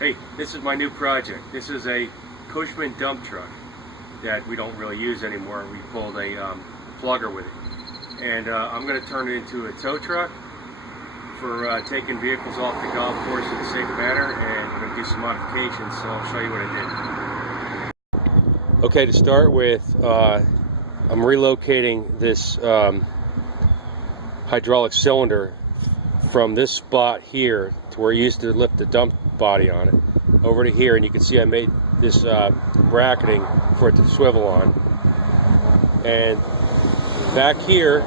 Hey, this is my new project. This is a Cushman dump truck that we don't really use anymore. We pulled a plugger with it. And I'm going to turn it into a tow truck for taking vehicles off the golf course in a safe manner, and I'm going to do some modifications, so I'll show you what I did. Okay, to start with, I'm relocating this hydraulic cylinder from this spot here to where you used to lift the dump body on it over to here, and you can see I made this bracketing for it to swivel on. And back here,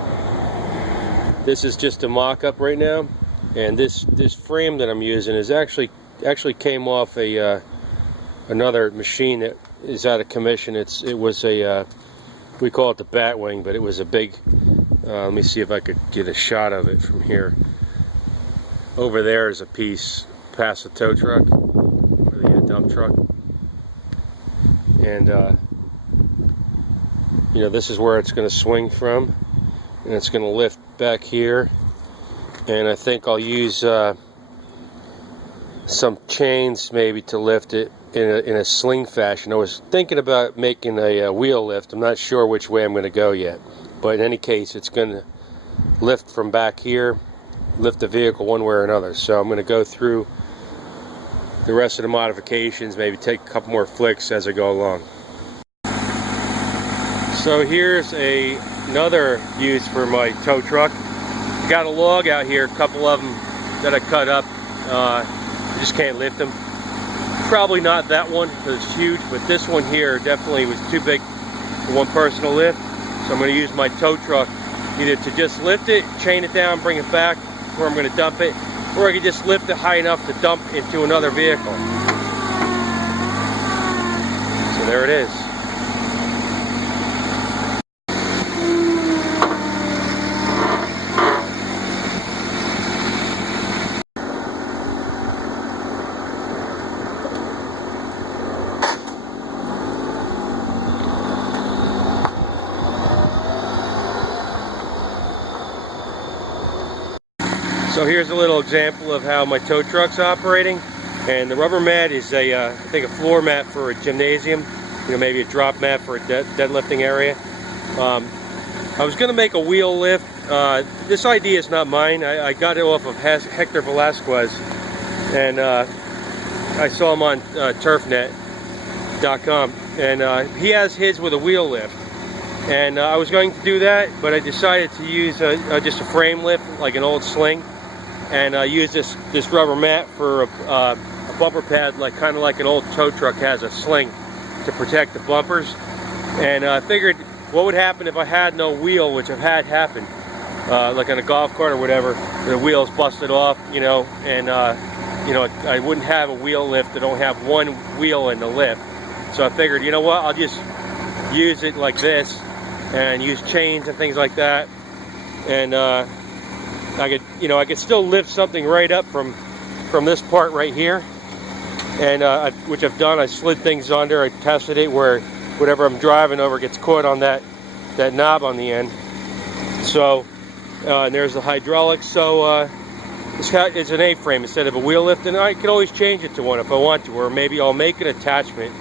this is just a mock-up right now, and this frame that I'm using is actually came off a another machine that is out of commission. It was a we call it the bat wing, but it was a big let me see if I could get a shot of it from here. Over there is a piece past the tow truck, or the dump truck, and you know, this is where it's going to swing from, and it's going to lift back here. And I think I'll use some chains maybe to lift it in a sling fashion. I was thinking about making a wheel lift. I'm not sure which way I'm going to go yet, but in any case, it's going to lift from back here, lift the vehicle one way or another. So I'm going to go through the rest of the modifications, maybe take a couple more flicks as I go along. So here's another use for my tow truck. Got a log out here, a couple of them that I cut up. I just can't lift them. Probably not that one because it's huge, but this one here definitely was too big for one person to lift. So I'm going to use my tow truck either to just lift it, chain it down, bring it back where I'm going to dump it, or I can just lift it high enough to dump into another vehicle. So there it is. So here's a little example of how my tow truck's operating, and the rubber mat is I think a floor mat for a gymnasium, you know, maybe a drop mat for a deadlifting area. I was going to make a wheel lift. This idea is not mine. I got it off of Hector Velasquez, and I saw him on turfnet.com, and he has his with a wheel lift. And I was going to do that, but I decided to use just a frame lift, like an old sling, and use this rubber mat for a bumper pad, like kind of like an old tow truck has a sling to protect the bumpers. And I figured what would happen if I had no wheel, which I've had happen, like on a golf cart or whatever, the wheel's busted off, you know, and you know, I wouldn't have a wheel lift. I don't have one wheel in the lift. So I figured, you know what, I'll just use it like this and use chains and things like that, and I could still lift something right up from this part right here, and which I've done. I slid things under. I tested it where whatever I'm driving over gets caught on that knob on the end. So and there's the hydraulics. So it's an A-frame instead of a wheel lift, and I can always change it to one if I want to, or maybe I'll make an attachment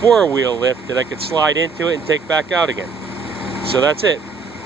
for a wheel lift that I could slide into it and take back out again. So that's it.